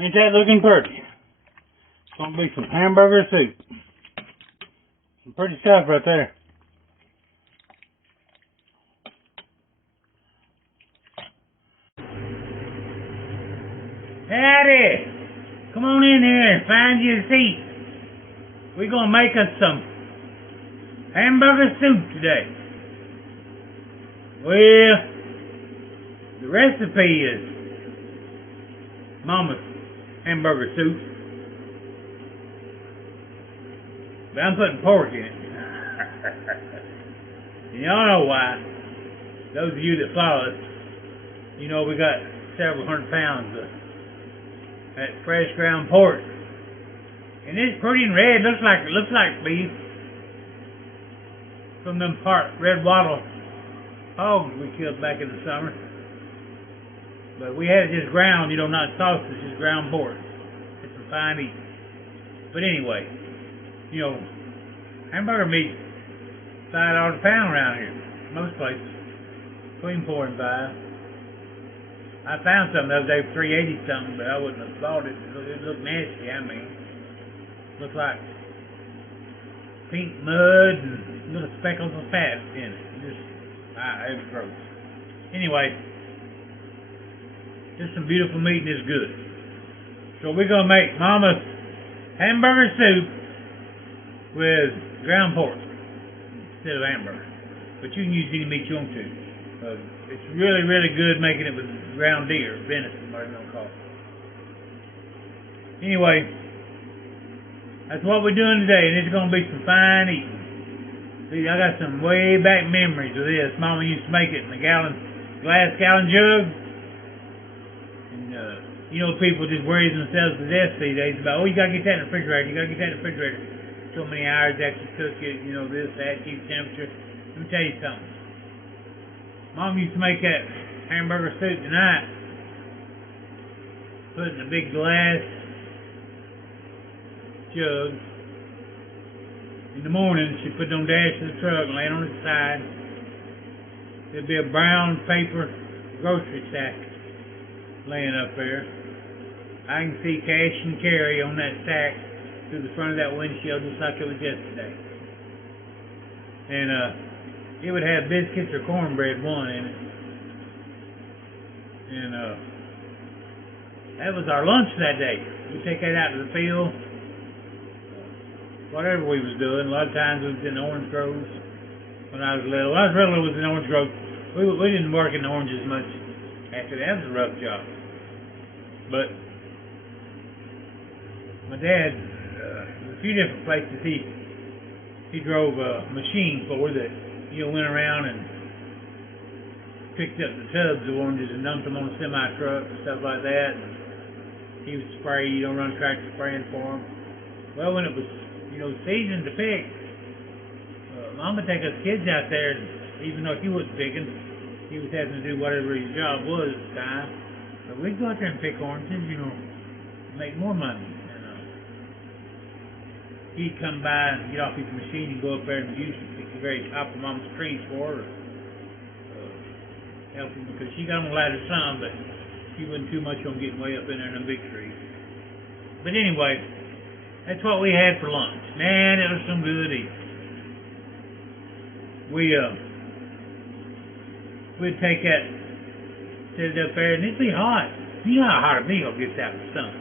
Ain't that looking pretty? It's gonna be some hamburger soup. Some pretty stuff right there. Howdy! Come on in here and find you a seat. We're gonna make us some hamburger soup today. Well, the recipe is Mama's hamburger soup, but I'm putting pork in it. And y'all know why. Those of you that follow us, you know we got several hundred pounds of that fresh ground pork, and it's pretty and red. Looks like beef from them red wattle hogs we killed back in the summer. But we had it just ground, not sausage, just ground pork. It's some fine eating. But anyway, hamburger meat $5 a pound around here, most places, between 4 and 5. I found some the other day for $3.80 something, but I wouldn't have thought it. It looked nasty. Looked like pink mud and little speckles of fat in it. It was gross. Anyway, just some beautiful meat and it's good. So we're gonna make Mama's hamburger soup with ground pork instead of hamburger. But you can use any meat you want to. It's really, really good making it with ground deer, venison, whatever you want to call it. Anyway, that's what we're doing today, and it's going to be some fine eating. See, I got some way back memories of this. Mama used to make it in a glass gallon jug. And, people just worry themselves to death these days about, you got to get that in the refrigerator, So many hours after you cook it, this, that, keep temperature. Let me tell you something. Mom used to make that hamburger soup tonight. Put it in a big glass jug. In the morning, she'd put it on the dash of the truck and lay it on its side. There'd be a brown paper grocery sack laying up there. I can see cash and carry on that sack through the front of that windshield just like it was yesterday. And, it would have biscuits or cornbread, one in it. And that was our lunch that day. We'd take that out to the field. Whatever we was doing. A lot of times we was in the orange groves when I was little. When I was little, it was in orange groves. We didn't work in the oranges much after that. It was a rough job. But my dad, a few different places he drove a machine for that went around and picked up the tubs of oranges and dumped them on a semi-truck and stuff like that. And he would spray, run tractor spraying for them. Well, when it was, season to pick, Mom would take us kids out there, and even though he wasn't picking, he was having to do whatever his job was at the time. But we'd go out there and pick oranges, make more money. He'd come by and get off his machine and go up there and use it, pick the very top of Mama's trees for her. Help him because she got on the ladder some, but she wasn't too much on getting way up in there in them big trees. But anyway, that's what we had for lunch. Man, it was some good eating. We'd take that, set it up there, and it'd be hot. You know how hot a meal gets out in the sun.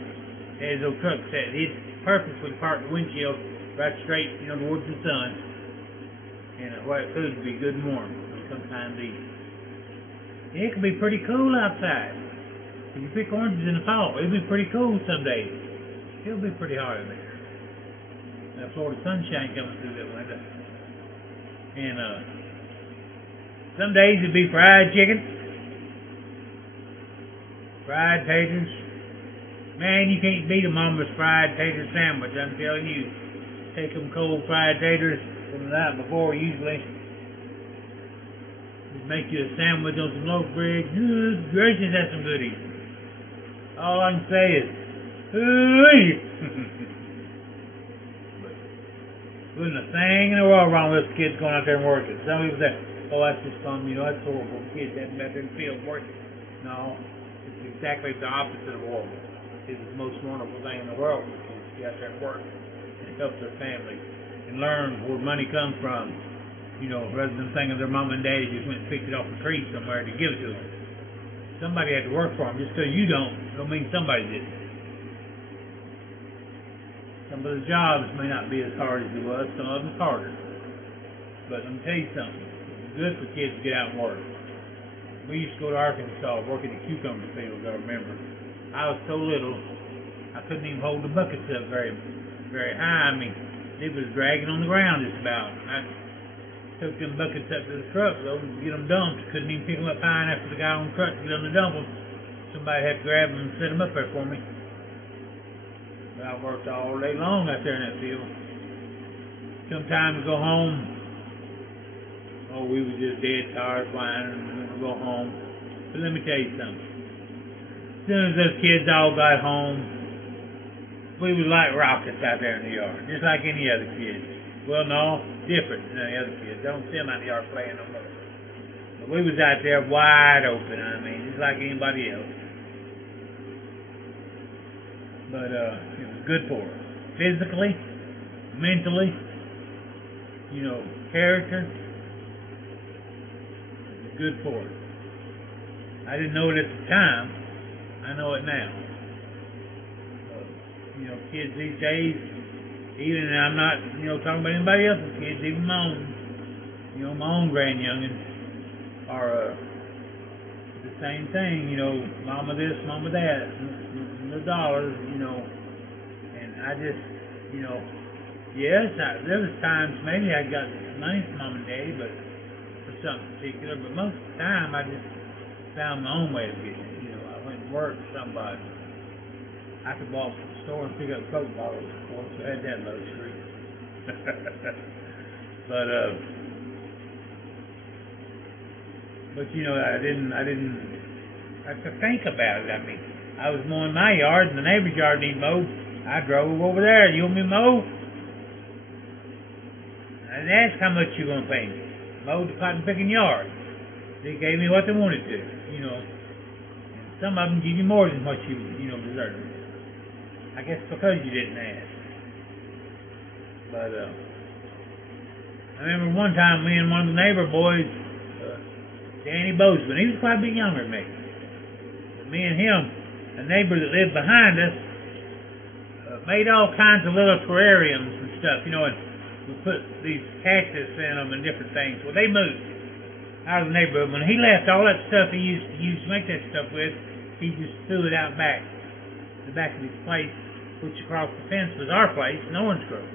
As those trucks said, it's purposely parked the windshield right straight, towards the sun. And where the food would be good and warm sometime to eat. It can be pretty cool outside. If you pick oranges in the fall, it'll be pretty cool some days. It'll be pretty hot in there. That Florida sunshine coming through that window. And some days it'd be fried chicken, fried taters. Man, you can't beat a Mama's fried tater sandwich, I'm telling you. Take them cold fried taters from the night before usually. Just make you a sandwich on some loaf bread. Good gracious, that's some good eating. All I can say is, hooey! But wasn't a thing in the world wrong with us kids going out there and working. Some people say, that's just fun, that's horrible. Kids having out there in the field working. No, it's exactly the opposite of horrible. is the most wonderful thing in the world for kids to get out there and work and help their families and learn where money comes from. You know, rather than thinking their mom and daddy just went and picked it off a tree somewhere to give it to them. Somebody had to work for them. Just because you don't mean somebody didn't. Some of the jobs may not be as hard as it was. Some of them harder. But let me tell you something. It's good for kids to get out and work. We used to go to Arkansas, work in the cucumber fields, I remember. I was so little, I couldn't even hold the buckets up very high. I mean, it was dragging on the ground just about. I took them buckets up to the truck, though, to get them dumped. Couldn't even pick them up high enough for the guy on the truck to get them to dump them. Somebody had to grab them and set them up there for me. But I worked all day long out there in that field. Sometimes we go home. Oh, we were just dead tired, whining, and we'd go home. But let me tell you something. As soon as those kids all got home, we was like rockets out there in the yard, just like any other kids. Well, no, different than the other kids. Don't see them out in the yard playing no more. But we was out there wide open, I mean, just like anybody else. But it was good for us. Physically, mentally, you know, character. Good for it. I didn't know it at the time. I know it now. You know, kids these days, even, and I'm not, you know, talking about anybody else's kids, even my own, you know, my own grand youngins are the same thing, you know, mama this, mama that, and the dollars, you know, and I just, you know, yes, there was times maybe I got money from mom and daddy, but something particular, but most of the time I just found my own way of getting it. You know, I went and worked for somebody. I could walk to the store and pick up Coke bottles, of course, so I had that luxury. But you know, I could think about it. I mean, I was mowing my yard and the neighbor's yard needed mowed. I drove over there. You want me to mow? I didn't ask how much you gonna pay me. Mowed the cotton picking yard. They gave me what they wanted to, you know. And some of them give you more than what you deserve. I guess because you didn't ask. But I remember one time me and one of the neighbor boys, Danny Bozeman, he was quite a bit younger than me. But me and him, a neighbor that lived behind us, made all kinds of little terrariums and stuff, you know, and we put these cactus in them and different things. Well, they moved out of the neighborhood. When he left, all that stuff he used to make that stuff with, he just threw it out back, the back of his place, which across the fence was our place, an orange grove.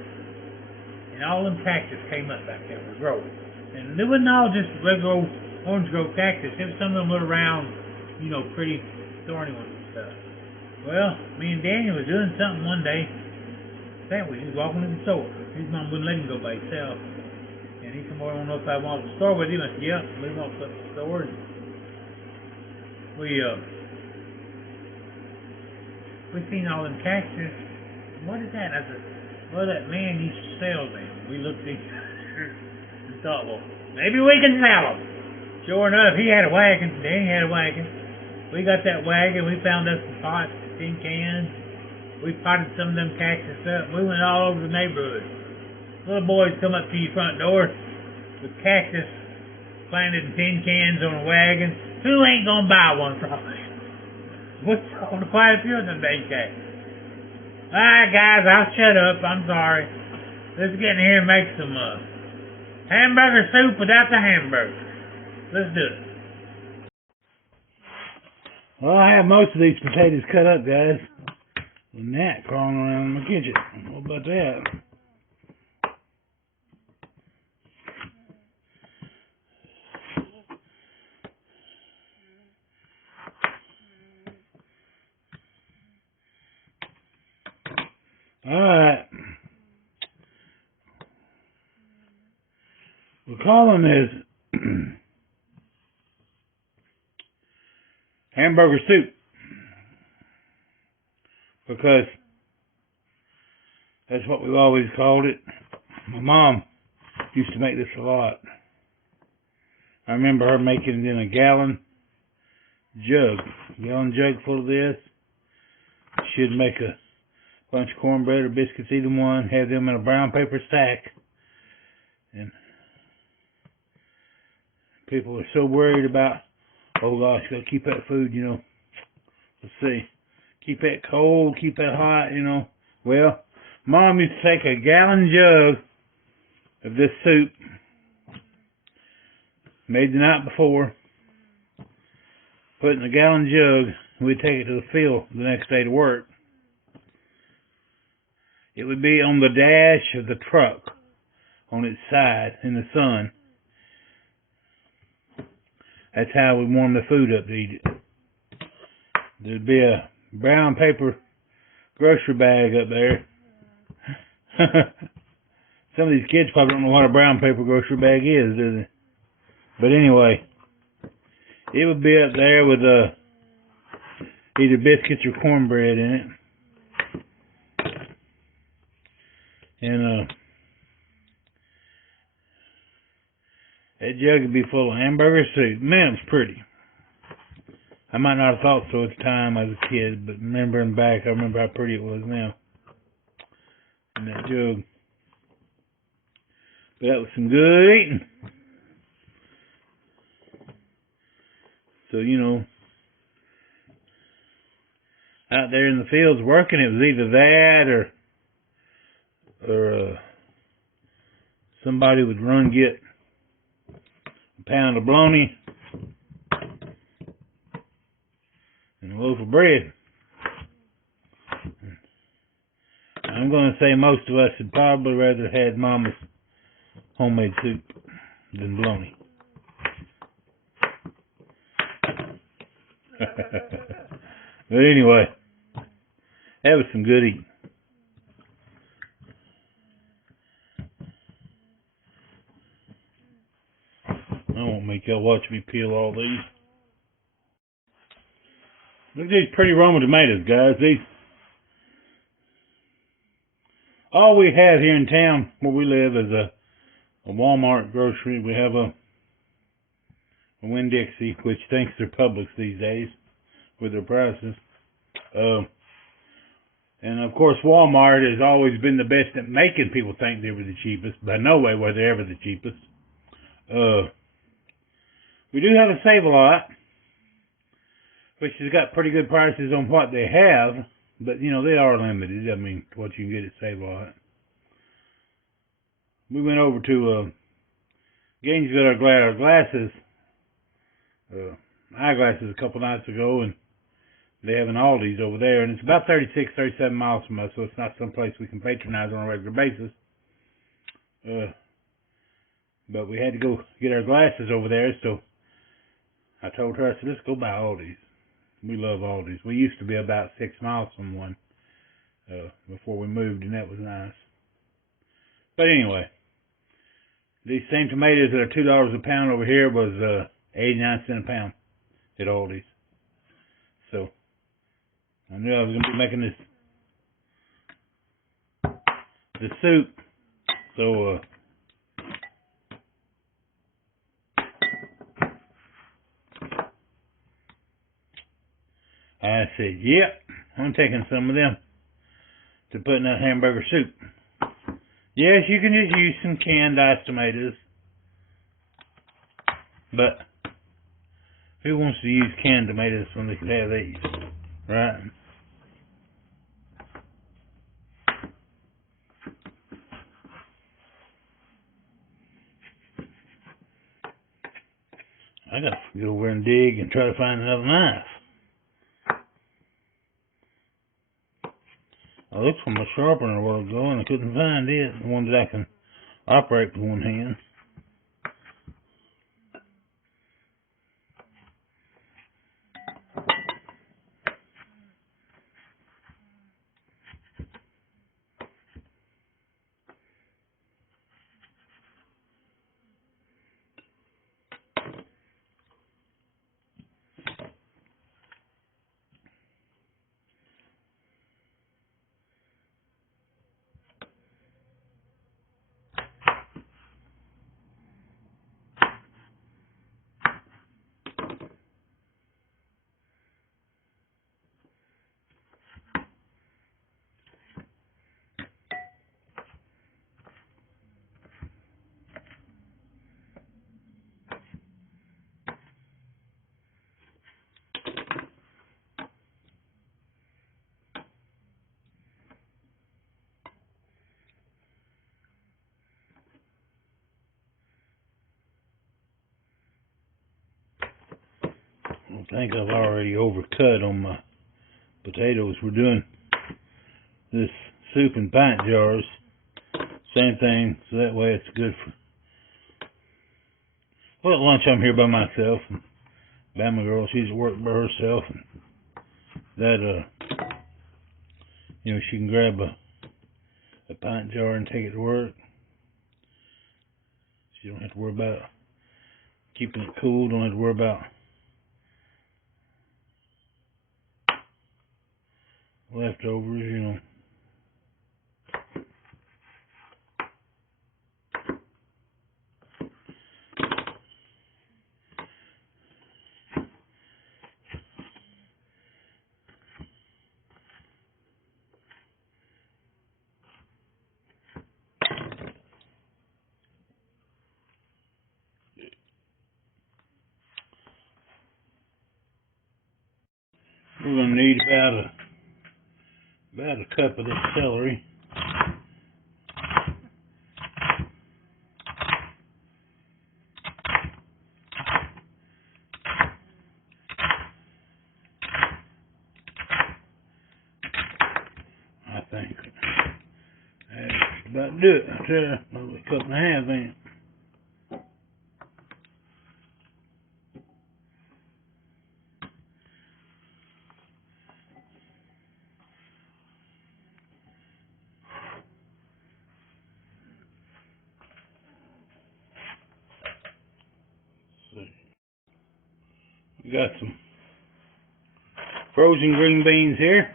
And all them cactus came up back there, the grove. And it wasn't all just regular old orange grove cactus. It was some of them little round, you know, pretty thorny ones and stuff. Well, me and Daniel was doing something one day. That was, he was walking to the store. His mom wouldn't let him go by himself. And he come over, I don't know if I walked to the store with him. I said, yep, we walked up to the store. And we seen all them cactus. What is that? I said, well, that man used to sell them. We looked at each other and thought, well, maybe we can sell them. Sure enough, he had a wagon. Danny had a wagon. We got that wagon. We found us some pots, tin cans. We potted some of them cactus up. We went all over the neighborhood. Little boys come up to your front door with cactus planted in tin cans on a wagon. Who ain't gonna buy one from us? What's on quite a few of them big cactus? Alright, guys, I'll shut up. I'm sorry. Let's get in here and make some hamburger soup without the hamburger. Let's do it. Well, I have most of these potatoes cut up, guys. The gnat crawling around in my kitchen. What about that? Alright. We're calling this hamburger soup because that's what we've always called it. My mom used to make this a lot. I remember her making it in a gallon jug full of this. should make a bunch of cornbread or biscuits, either one, have them in a brown paper sack. And people are so worried about, oh gosh, gotta keep that food, you know. Let's see. Keep that cold, keep that hot, you know. Well, Mom used to take a gallon jug of this soup, made the night before, put it in a gallon jug, and we'd take it to the field the next day to work. It would be on the dash of the truck, on its side, in the sun. That's how we warm the food up to eat it. There'd be a brown paper grocery bag up there. Some of these kids probably don't know what a brown paper grocery bag is, do they? But anyway, it would be up there with either biscuits or cornbread in it. And that jug would be full of hamburger soup. Man, it was pretty. I might not have thought so at the time as a kid, but remembering back, I remember how pretty it was now. In that jug. But that was some good eating. So, you know, out there in the fields working, it was either that or somebody would run get a pound of bologna and a loaf of bread. I'm going to say most of us would probably rather had Mama's homemade soup than bologna. But anyway, that was some good eating. I won't make y'all watch me peel all these. Look at these pretty Roma tomatoes, guys. All we have here in town where we live is a Walmart grocery. We have a Winn-Dixie, which thinks they're Publix these days with their prices. And of course, Walmart has always been the best at making people think they were the cheapest. But no way were they ever the cheapest. We do have a Save-A-Lot, which has got pretty good prices on what they have. But, you know, they are limited. I mean, what you can get at Save-A-Lot. We went over to Gainesville, our glasses, eyeglasses a couple nights ago, and they have an Aldi's over there, and it's about 36, 37 miles from us, so it's not someplace we can patronize on a regular basis. But we had to go get our glasses over there, so I told her, I said, let's go by Aldi's. We love Aldi's. We used to be about 6 miles from one before we moved, and that was nice. But anyway, these same tomatoes that are $2 a pound over here was 89 cents a pound at Aldi's. So I knew I was going to be making this soup. So I said, yep, I'm taking some of them to put in that hamburger soup. Yes, you can just use some canned diced tomatoes. But who wants to use canned tomatoes when they can have these, right? I gotta go over and dig and try to find another knife. I looked for my sharpener a while ago and I couldn't find it, the one that I can operate with one hand. I think I've already overcut on my potatoes. We're doing this soup in pint jars. Same thing, so that way it's good for... Well, at lunch I'm here by myself. And Bama girl, she's at work by herself. And that, you know, she can grab a pint jar and take it to work. She don't have to worry about keeping it cool. Don't have to worry about leftovers, you know. We're going to need about a cup of this celery. I think that's about to do it. I said probably a cup and a half, ain't it? We got some frozen green beans here.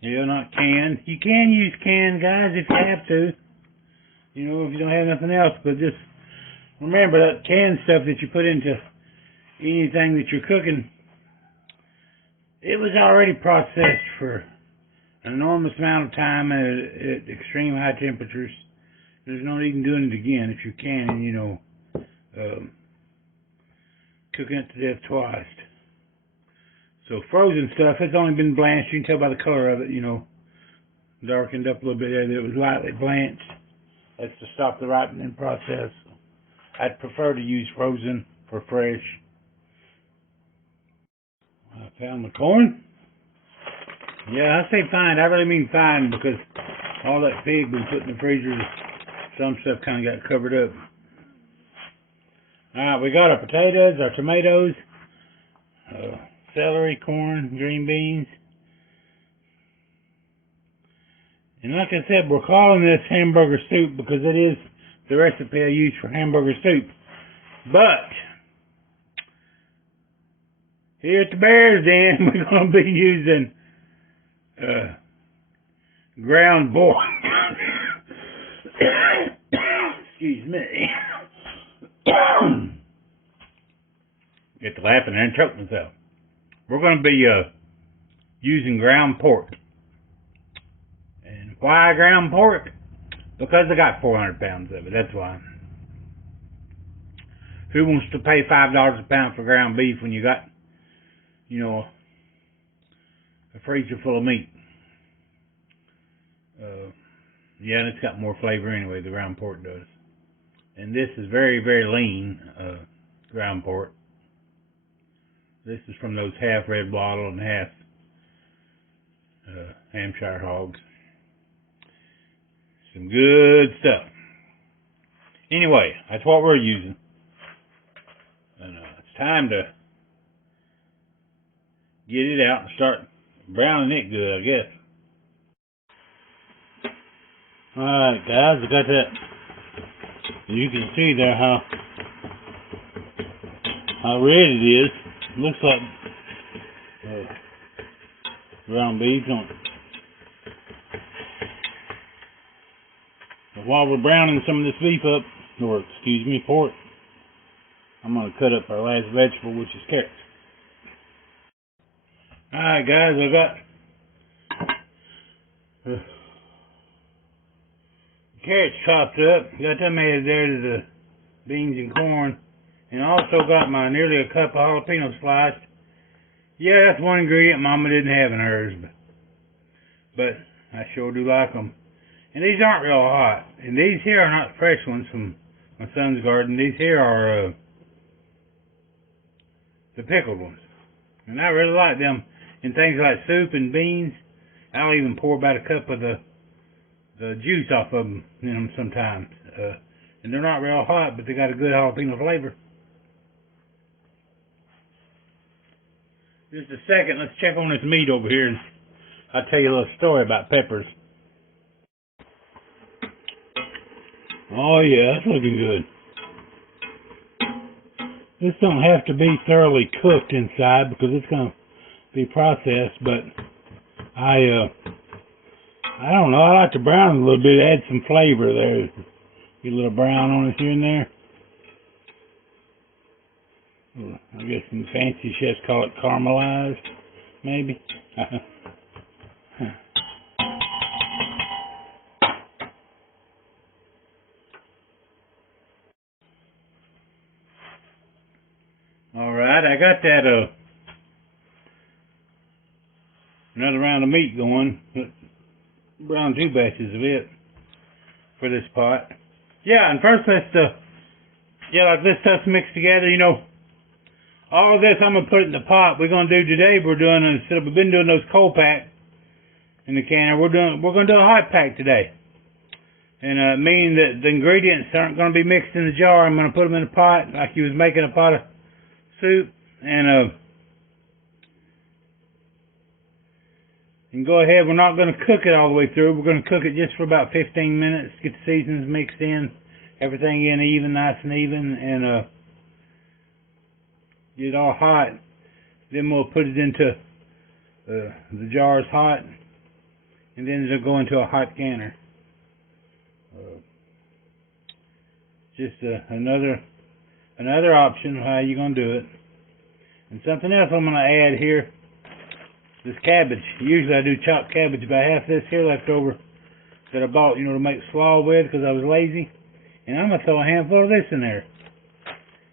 Yeah, not canned. You can use canned, guys, if you have to. You know, if you don't have nothing else. But just remember that canned stuff that you put into anything that you're cooking, it was already processed for an enormous amount of time at extreme high temperatures. There's no need in doing it again if you can, and you know, cooking it to death twice. So frozen stuff, it's only been blanched. You can tell by the color of it, you know, darkened up a little bit there that it was lightly blanched. That's to stop the ripening process. I'd prefer to use frozen for fresh. I found the corn. Yeah, I say fine. I really mean fine because all that pig we put in the freezer, some stuff kind of got covered up. Alright, we got our potatoes, our tomatoes, celery, corn, green beans. And like I said, we're calling this hamburger soup because it is the recipe I use for hamburger soup. But here at the Bear's Den, we're going to be using ground pork. Excuse me. Get to laughing and choke myself. We're going to be using ground pork. And why ground pork? Because I got 400 pounds of it. That's why. Who wants to pay $5 a pound for ground beef when you got, you know, a freezer full of meat? Yeah, and it's got more flavor anyway, the ground pork does. And this is very, very lean ground pork. This is from those half red bottle and half Hampshire hogs. Some good stuff. Anyway, that's what we're using. And it's time to get it out and start browning it good, I guess. Alright guys, I got that. You can see there how red it is. Looks like ground beef, don't it? But while we're browning some of this beef up, or excuse me, pork, I'm going to cut up our last vegetable, which is carrots. Alright guys, I got carrots chopped up. Got them added there to the beans and corn. And I also got my nearly a cup of jalapeno sliced. Yeah, that's one ingredient Mama didn't have in hers. But I sure do like them. And these aren't real hot. And these here are not fresh ones from my son's garden. These here are the pickled ones. And I really like them in things like soup and beans. I'll even pour about a cup of the juice off of them in them sometimes. And they're not real hot, but they got a good jalapeno flavor. Just a second, let's check on this meat over here, and I'll tell you a little story about peppers. Oh yeah, that's looking good. This don't have to be thoroughly cooked inside because it's going to be processed, but I don't know, I like to brown it a little bit, add some flavor there. Get a little brown on it here and there. I guess in fancy chefs call it caramelized, maybe. Alright, I got that another round of meat going. Brown 2 batches of it for this pot. Yeah, and first let's like this stuff's mixed together, you know. All of this I'm gonna put it in the pot. We're gonna do today, we've been doing those cold pack in the canner, we're gonna do a hot pack today. And meaning that the ingredients aren't gonna be mixed in the jar. I'm gonna put them in a pot like you was making a pot of soup, and go ahead, we're not going to cook it all the way through. We're going to cook it just for about 15 minutes, get the seasonings mixed in, everything in even, nice and even, and get it all hot. Then we'll put it into the jars hot, and then it'll go into a hot canner. Just another option of how you're going to do it. And something else I'm going to add here, this cabbage. Usually I do chopped cabbage, about half this here left over that I bought, you know, to make slaw with because I was lazy. And I'm going to throw a handful of this in there.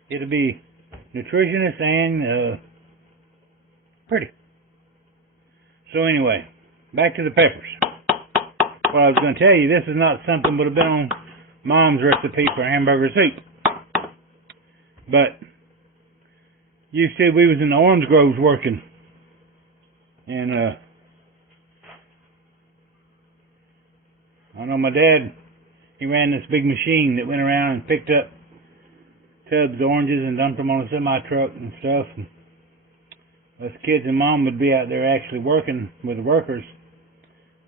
It'll be nutritious and pretty. So anyway, back to the peppers. What I was going to tell you, this is not something that would have been on Mom's recipe for hamburger soup. But you said we was in the orange groves working, and I know my dad, he ran this big machine that went around and picked up tubs of oranges and dumped them on a semi-truck and stuff, and us kids and Mom would be out there actually working with the workers,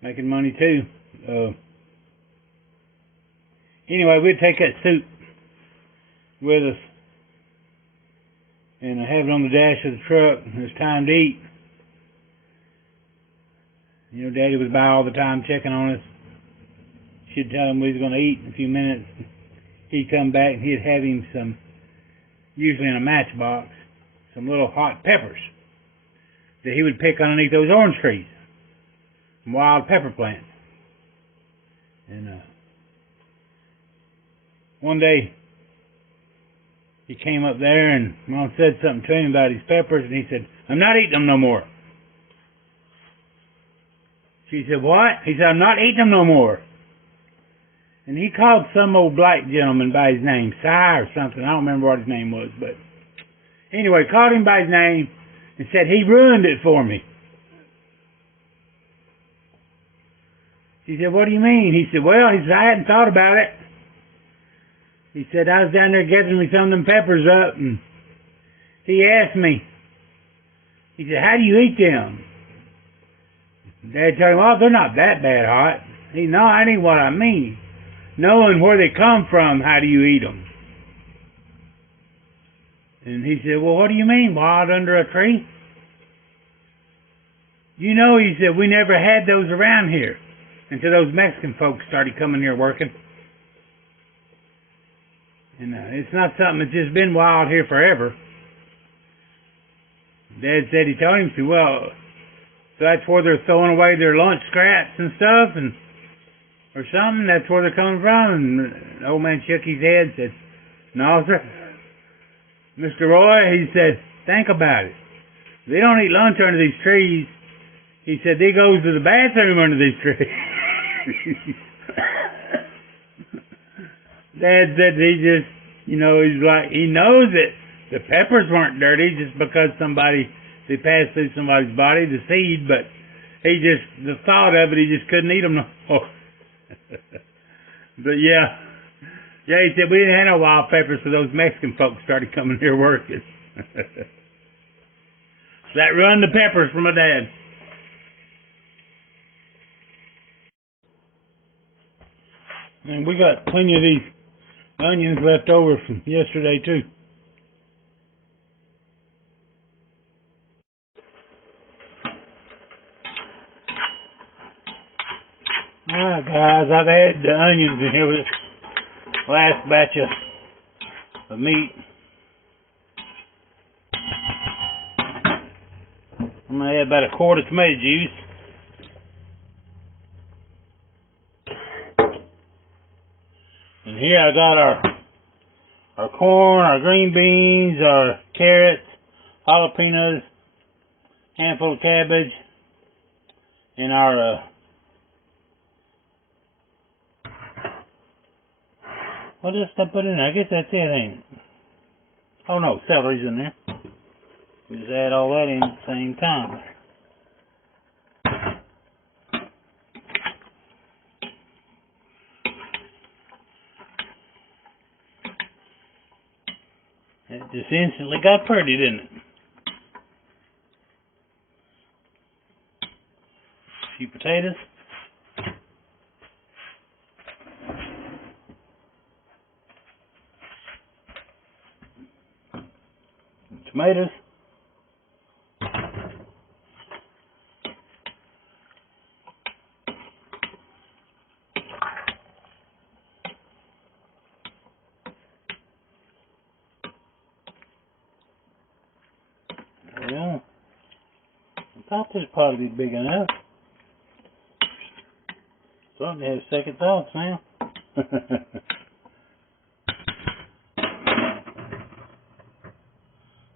making money too. Anyway, we'd take that soup with us and have it on the dash of the truck. It was time to eat. You know, Daddy was by all the time checking on us. She'd tell him we was going to eat in a few minutes. He'd come back and he'd have him some, usually in a matchbox, some little hot peppers that he would pick underneath those orange trees, wild pepper plants. And one day he came up there and Mom said something to him about his peppers, and he said, "I'm not eating them no more." She said, "What?" He said, "I'm not eating them no more." And he called some old black gentleman by his name, Si or something. I don't remember what his name was, but anyway, called him by his name and said he ruined it for me. She said, "What do you mean?" He said, "Well," he said, "I hadn't thought about it." He said, "I was down there gathering me some of them peppers up, and he asked me," he said, "how do you eat them?" Dad told him, "Oh, they're not that bad hot." He said, "No, that ain't what I mean. Knowing where they come from, how do you eat them?" And he said, "Well, what do you mean, wild under a tree?" "You know," he said, "we never had those around here until those Mexican folks started coming here working. And it's not something that's just been wild here forever." Dad said he told him to, "Well, so that's where they're throwing away their lunch scraps and stuff, and or something, that's where they're coming from?" And the old man shook his head and said, "No, sir. Mr. Roy," he said, "think about it. They don't eat lunch under these trees." He said, "They goes to the bathroom under these trees." Dad said he just, you know, he's like, he knows it. the peppers weren't dirty just because they passed through somebody's body, the seed, but the thought of it, he just couldn't eat them no more. But yeah, he said we didn't have no wild peppers, so those Mexican folks started coming here working. That ruined the peppers for my dad. And we got plenty of these onions left over from yesterday too. Alright guys, I've added the onions in here with this last batch of meat. I'm going to add about a quart of tomato juice. And here I got our corn, our green beans, our carrots, jalapenos, handful of cabbage, and our what else did I put in there? I guess that's it, ain't it? Oh no, celery's in there. We just add all that in at the same time. It just instantly got pretty, didn't it? A few potatoes. Tomatoes. Yeah. I thought this would probably be big enough. Starting to have second thoughts now.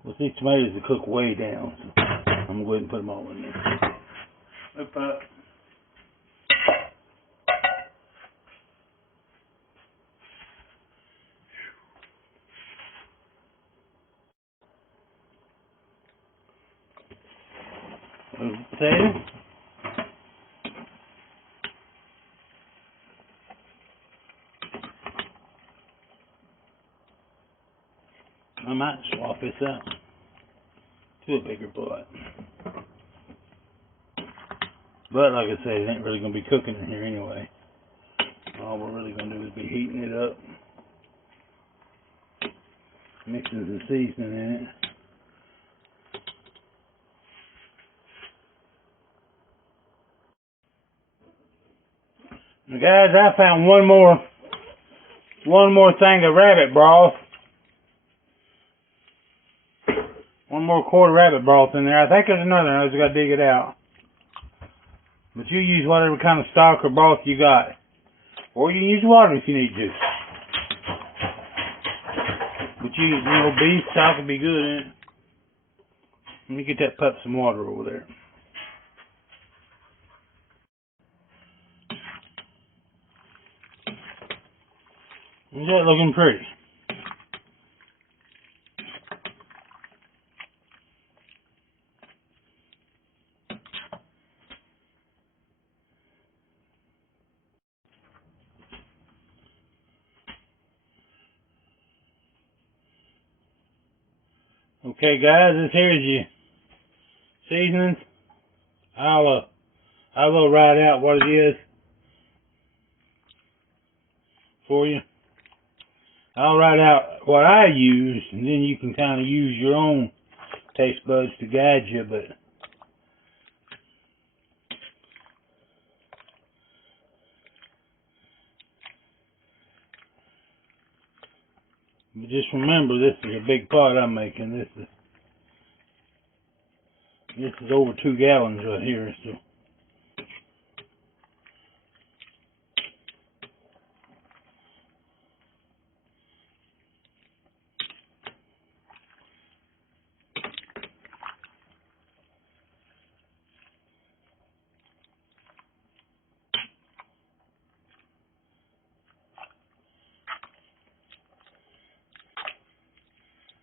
Well, these tomatoes will cook way down, so I'm going to go ahead and put them all in there. Whip up. Those potatoes. I might swap this out to a bigger pot. But like I said, it ain't really going to be cooking in here anyway. All we're really going to do is be heating it up. Mixing some seasoning in it. Now guys, I found one more thing of rabbit broth. One more quart of rabbit broth in there. I think there's another one. I just got to dig it out. But you use whatever kind of stock or broth you got. Or you can use water if you need to. But you know, beef stock would be good in it. Let me get that pup some water over there. Is that looking pretty? Okay guys, this here is your seasonings. I will write out what it is for you. I'll write out what I use, and then you can kind of use your own taste buds to guide you, but just remember, this is a big pot I'm making. This is over 2 gallons right here. So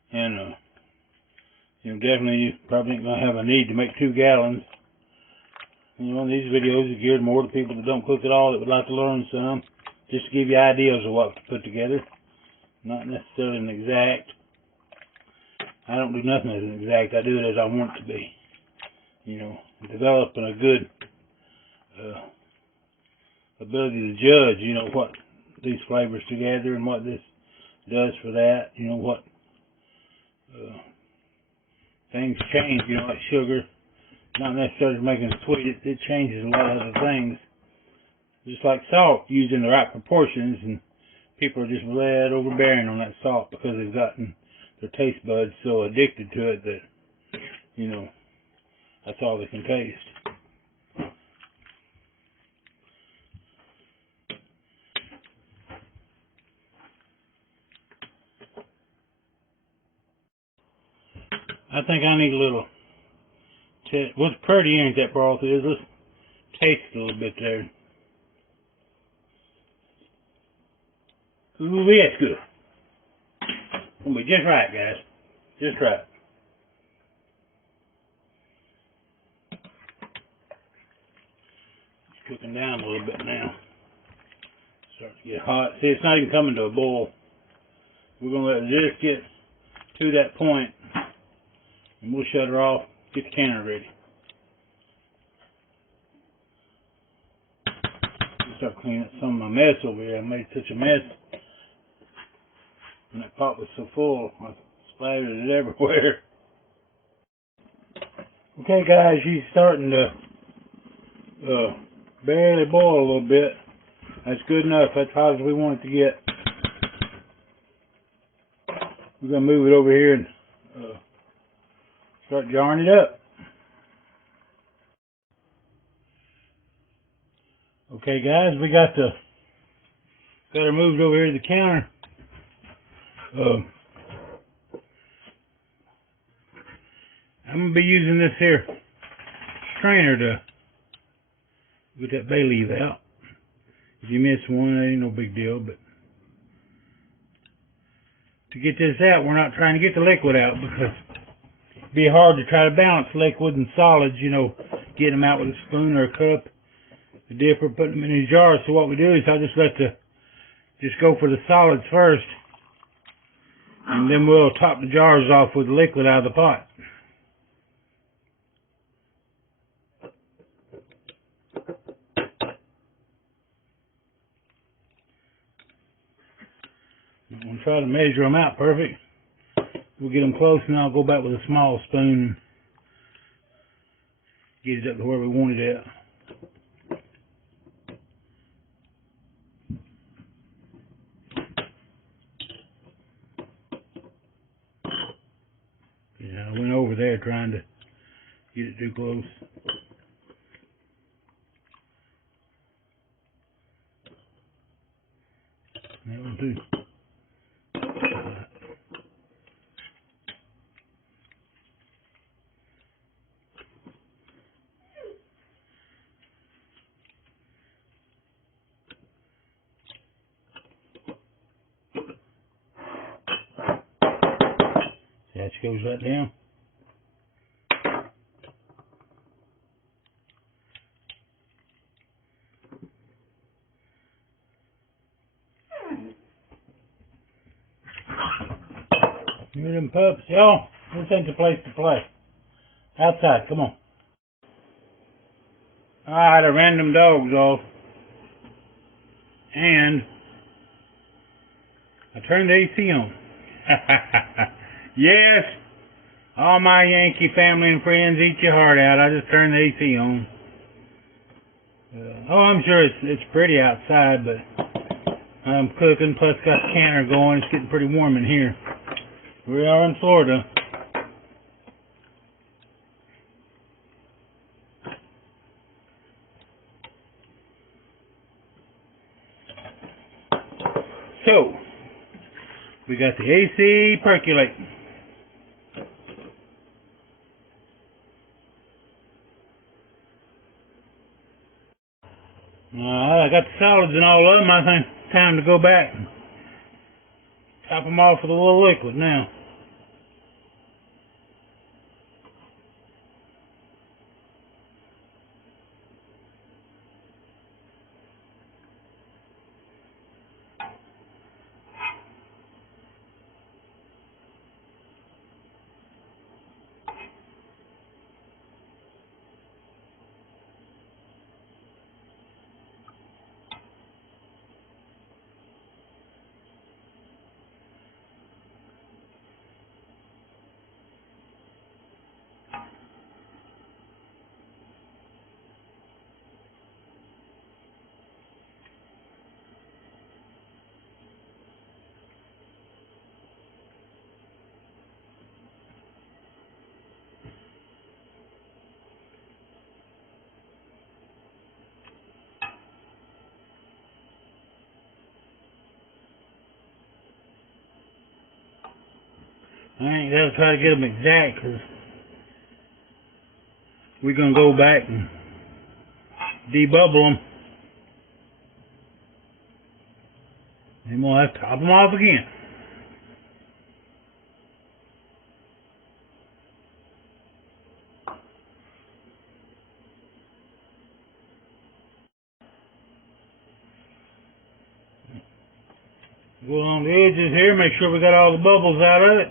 and You know, definitely you probably ain't gonna have a need to make 2 gallons. You know, these videos are geared more to people that don't cook at all, that would like to learn some, just to give you ideas of what to put together. Not necessarily an exact. I don't do nothing as an exact. I do it as I want it to be. You know, developing a good ability to judge, you know, what these flavors together and what this does for that. You know, what things change, you know, like sugar. Not necessarily making it sweet, it changes a lot of other things. Just like salt, used in the right proportions, and people are just really overbearing on that salt because they've gotten their taste buds so addicted to it that, you know, that's all they can taste. I think I need a little what's pretty ain't that broth is. Let's taste a little bit there. Ooh, that's good. Gonna be just right, guys. Just right. It's cooking down a little bit now. Starting to get hot. See, it's not even coming to a boil. We're gonna let this get to that point, and we'll shut her off. Get the canner ready. Start cleaning up some of my mess over here. I made such a mess. And that pot was so full, I splattered it everywhere. Okay, guys, she's starting to barely boil a little bit. That's good enough. That's hot as we want it to get. We're going to move it over here and start jarring it up. Okay, guys, we got her moved over here to the counter. I'm gonna be using this here strainer to get that bay leaf out. If you miss one, that ain't no big deal, but to get this out, we're not trying to get the liquid out because it'd be hard to try to balance liquid and solids, you know, get them out with a spoon or a cup, a dipper, put them in these jars. So what we do is I just go for the solids first, and then we'll top the jars off with the liquid out of the pot. I'm going to try to measure them out perfect. We'll get them close, and I'll go back with a small spoon and get it up to where we want it at. Yeah, I went over there trying to get it too close. That one too. See how she goes right down? Hear them pups, y'all? This ain't the place to play. Outside, come on. I had a random dogs off, and I turned the AC on. Yes, all my Yankee family and friends, eat your heart out. I just turned the AC on. Oh, I'm sure it's pretty outside, but I'm cooking, plus got the canner going. It's getting pretty warm in here. We are in Florida. So, we got the AC percolating. I got the solids and all of them. I think it's time to go back and top them off with a little liquid now. I ain't gotta try to get them exact, because we're gonna go back and debubble them. And we'll have to top them off again. Go along the edges here, make sure we got all the bubbles out of it.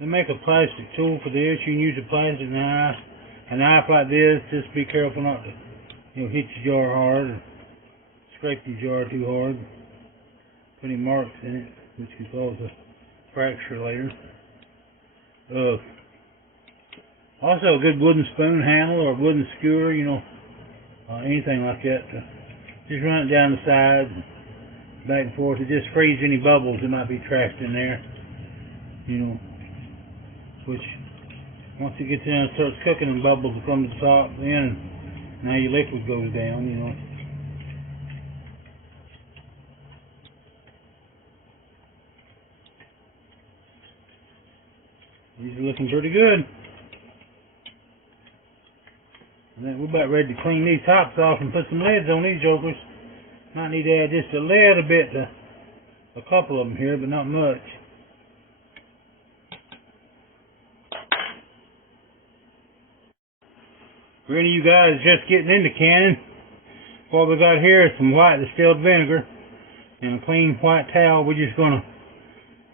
They make a plastic tool for this. You can use a plastic knife. A knife like this, just be careful not to, hit your jar hard or scrape your jar too hard. Put any marks in it, which can cause a fracture later. Also a good wooden spoon handle or wooden skewer, anything like that. Just run it down the sides, back and forth. It just frees any bubbles that might be trapped in there. Which, once it gets in and starts cooking and bubbles will come to the top, then now your liquid goes down, These are looking pretty good. And then we're about ready to clean these tops off and put some lids on these jokers. Might need to add just a little bit to a couple of them here, but not much. For any of you guys just getting into canning, what we got here is some white distilled vinegar and a clean white towel. We're just going to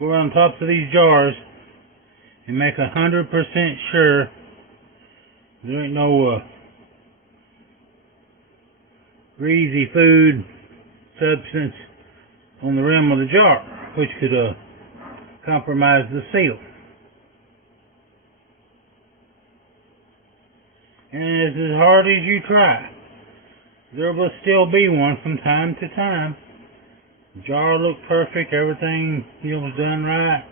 go around the tops of these jars and make 100% sure there ain't no greasy food substance on the rim of the jar, which could compromise the seal. And as hard as you try, there will still be one from time to time. The jar looked perfect, everything was done right.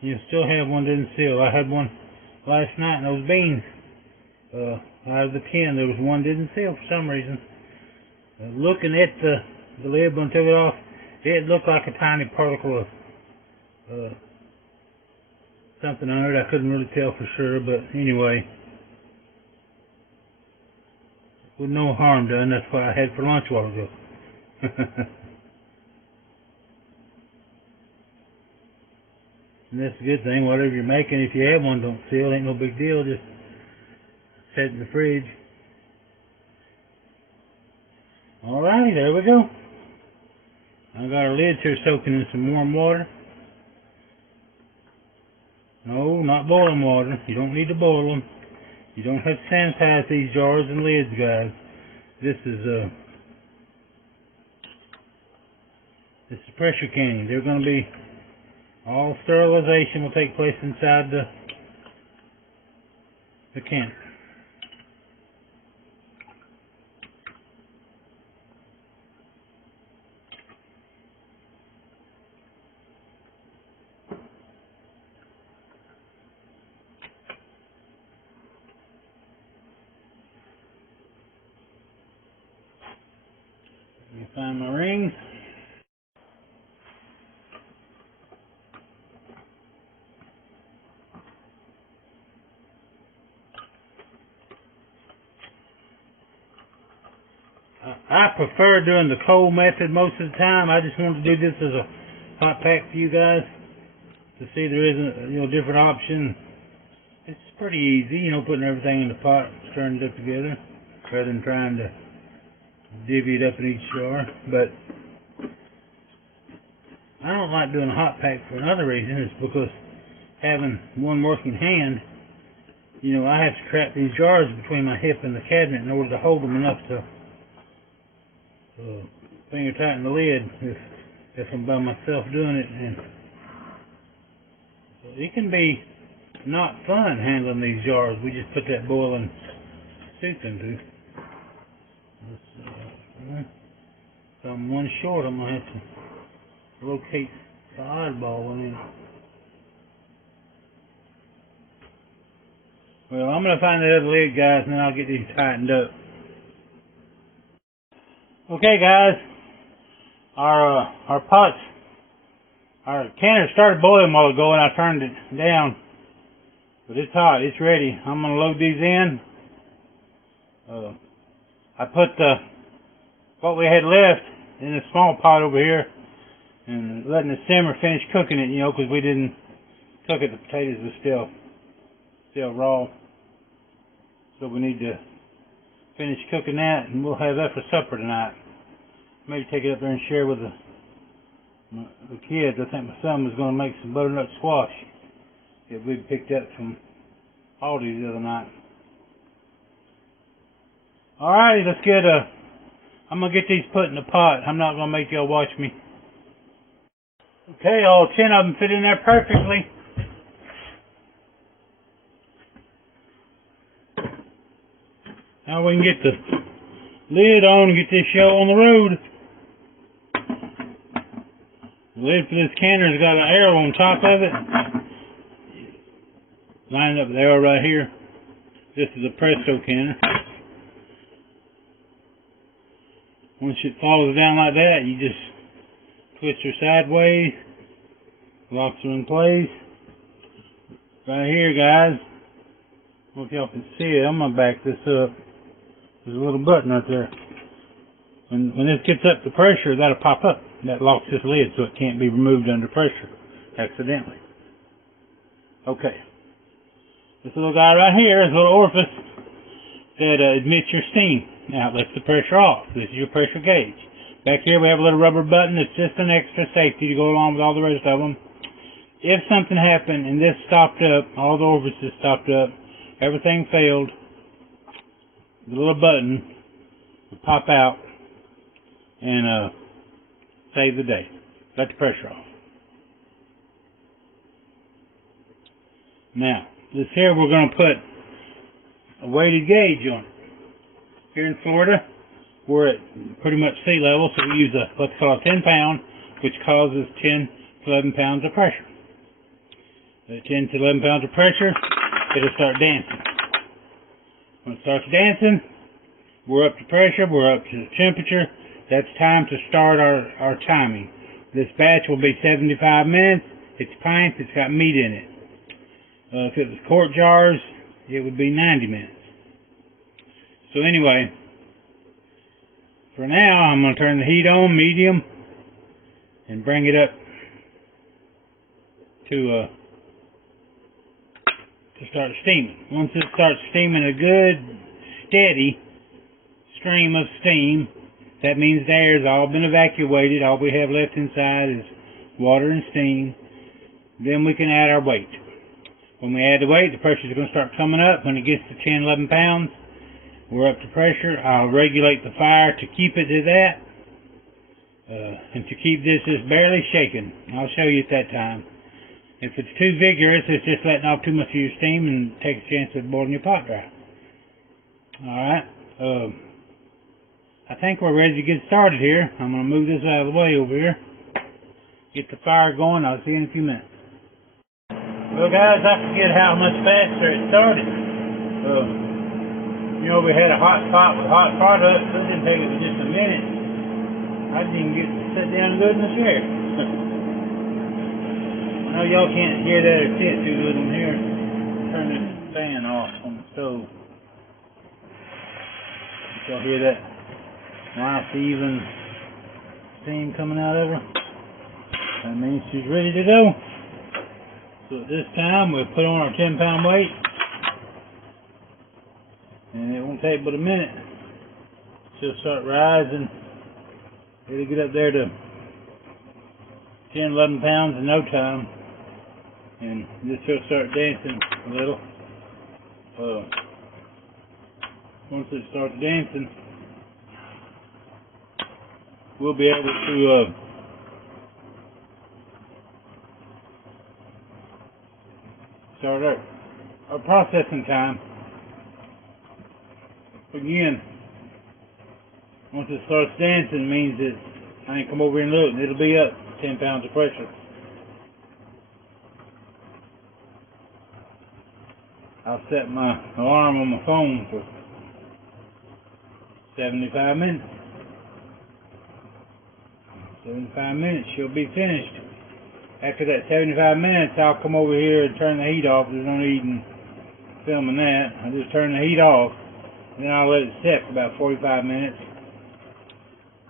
You'll still have one didn't seal. I had one last night in those beans. Out of the can, there was one didn't seal for some reason. Looking at the lid when I took it off, it looked like a tiny particle of something on it. I couldn't really tell for sure, but anyway. With no harm done, that's what I had for lunch a while ago. And that's a good thing, whatever you're making, if you have one don't seal, ain't no big deal, just set it in the fridge. Alrighty, there we go. I got our lids here soaking in some warm water. No, not boiling water. You don't need to boil them. You don't have to sanitize these jars and lids, guys. This is pressure canning. They're going to be, all sterilization will take place inside the can. Let me find my rings. I prefer doing the cold method most of the time. I just wanted to do this as a hot pack for you guys to see there isn't a different option. It's pretty easy, putting everything in the pot, stirring it up together, rather than trying to divvy it up in each jar. But I don't like doing a hot pack for another reason. It's because having one working hand, I have to trap these jars between my hip and the cabinet in order to hold them enough to finger tighten the lid if I'm by myself doing it. And it can be not fun handling these jars. We just put that boiling soup into. So I'm one short. I'm going to have to locate the oddball in it. Well, I'm going to find that other lid, guys, and then I'll get these tightened up. Okay, guys, our pots, our canner started boiling a while ago, and I turned it down. But it's hot. It's ready. I'm gonna load these in. I put what we had left in a small pot over here, and letting it simmer, finish cooking it, you know, because we didn't cook it. The potatoes were still raw. So we need to finish cooking that, and we'll have that for supper tonight. Maybe take it up there and share with the kids. I think my son was going to make some butternut squash that we picked up from Aldi the other night. Alrighty, let's get I'm going to get these put in the pot. I'm not going to make y'all watch me. Okay, all 10 of them fit in there perfectly. Now we can get the lid on and get this show on the road. The lid for this canner's got an arrow on top of it. Lined up with the arrow right here. This is a Presto canner. Once it follows down like that, you just twist her sideways, locks her in place. Right here, guys. I don't know if y'all can see it. I'm gonna back this up. There's a little button right there. When this gets up to pressure, that'll pop up. That locks this lid so it can't be removed under pressure accidentally. Okay. This little guy right here is a little orifice that admits your steam. Now it lets the pressure off. This is your pressure gauge. Back here we have a little rubber button that's just an extra safety to go along with all the rest of them. If something happened and this stopped up, all the orifices stopped up, everything failed, the little button would pop out and save the day. Let the pressure off. Now, this here we're going to put a weighted gauge on it. Here in Florida, we're at pretty much sea level, so we use what's called a 10 pound, which causes 10 to 11 pounds of pressure. At 10 to 11 pounds of pressure, it'll start dancing. When it starts dancing, we're up to pressure, we're up to the temperature. That's time to start our timing. This batch will be 75 minutes. It's pints, it's got meat in it. If it was quart jars, it would be 90 minutes. So anyway, for now, I'm going to turn the heat on, medium, and bring it up to start steaming. Once it starts steaming a good, steady stream of steam, that means the air's all been evacuated. All we have left inside is water and steam. Then we can add our weight. When we add the weight, the pressure's going to start coming up. When it gets to 10, 11 pounds, we're up to pressure. I'll regulate the fire to keep it to that. And to keep this just barely shaking. I'll show you at that time. If it's too vigorous, it's just letting off too much of your steam and takes a chance of boiling your pot dry. Alright. I think we're ready to get started here. I'm going to move this out of the way over here. Get the fire going. I'll see you in a few minutes. Well, guys, I forget how much faster it started. You know, we had a hot pot with hot products. It didn't take it but just a minute. I didn't even get to sit down good in the chair. I know y'all can't hear that or see it too good in here. Turn this fan off on the stove. Y'all hear that nice even steam coming out of her? That means she's ready to go. So at this time we'll put on our 10 pound weight, and it won't take but a minute. She'll start rising. It'll get up there to 10, 11 pounds in no time, and this will start dancing a little. Once it starts dancing, we'll be able to start our processing time. Again, once it starts dancing, means that I ain't come over here and look, and it'll be up 10 pounds of pressure. I'll set my alarm on my phone for 75 minutes. 75 minutes, she'll be finished. After that 75 minutes, I'll come over here and turn the heat off. There's no need in filming that. I'll just turn the heat off, and then I'll let it set for about 45 minutes.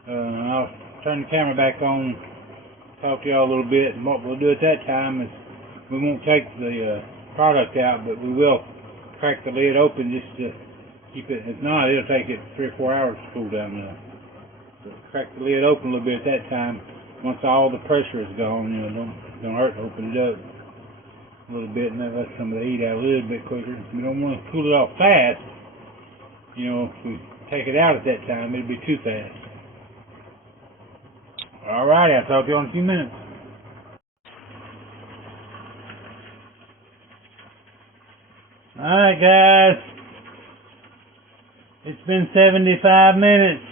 I'll turn the camera back on, talk to y'all a little bit, and what we'll do at that time is we won't take the product out, but we will crack the lid open just to keep it. If not, it'll take it 3 or 4 hours to cool down now. So crack the lid open a little bit at that time. Once all the pressure is gone, you know, don't hurt to open it up a little bit, and that lets some of the heat out a little bit quicker. We don't want to cool it off fast. You know, if we take it out at that time, it'll be too fast. Alright, I'll talk to you in a few minutes. Alright guys, it's been 75 minutes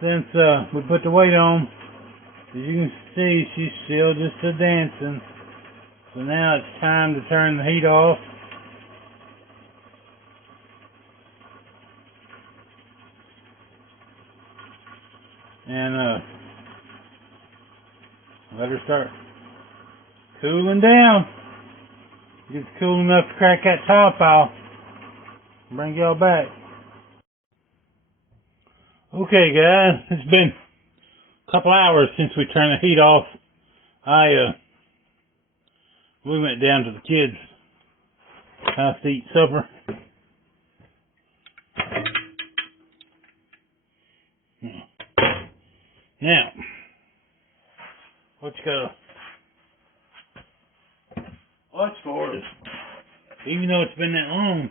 since we put the weight on. As you can see, she's still just dancing. So now it's time to turn the heat off. And let her start cooling down. It's cool enough to crack that top off. Bring y'all back. Okay guys, it's been a couple hours since we turned the heat off. We went down to the kids' house to eat supper. Now, what you gotta watch for is, even though it's been that long,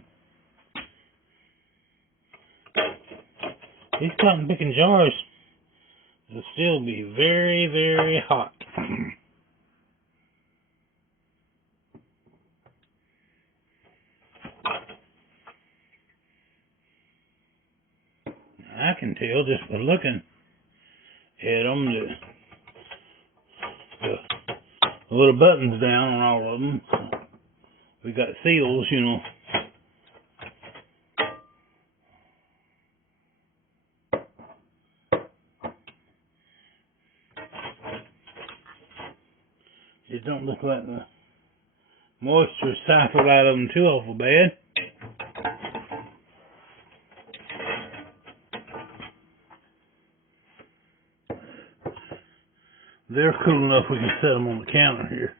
these cotton picking jars will still be very, very hot. I can tell just by looking at them the little buttons down on all of them. We got seals, you know. It don't look like the moisture siphoned out of them too awful bad. They're cool enough we can set them on the counter here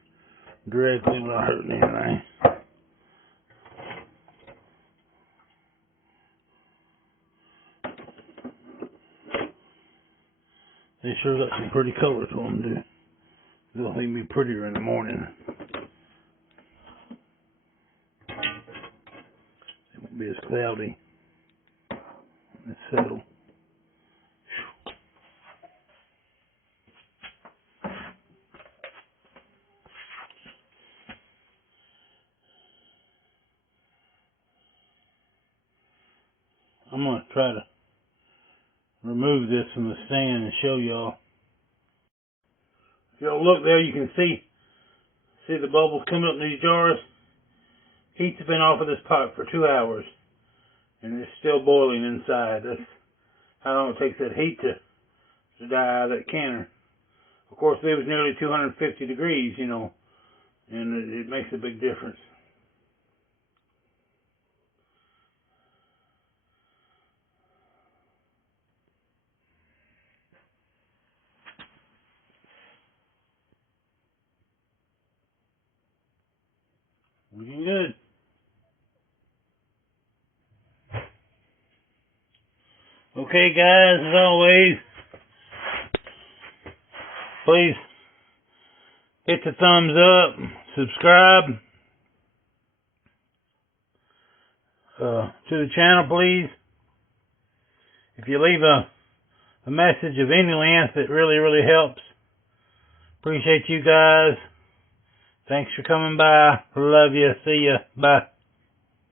directly without hurting anything. They sure got some pretty colors on them, too. They'll make me prettier in the morning. It won't be as cloudy. It's settled. I'm going to try to remove this from the stand and show y'all. If y'all look there, you can see the bubbles coming up in these jars. Heat's been off of this pot for 2 hours, and it's still boiling inside. That's how long it takes that heat to die out of that canner. Of course, it was nearly 250 degrees, you know, and it makes a big difference. Looking good. Okay guys, as always, please hit the thumbs up, subscribe to the channel, please. If you leave a message of any length, it really helps. Appreciate you guys. Thanks for coming by. Love you. See ya. Bye.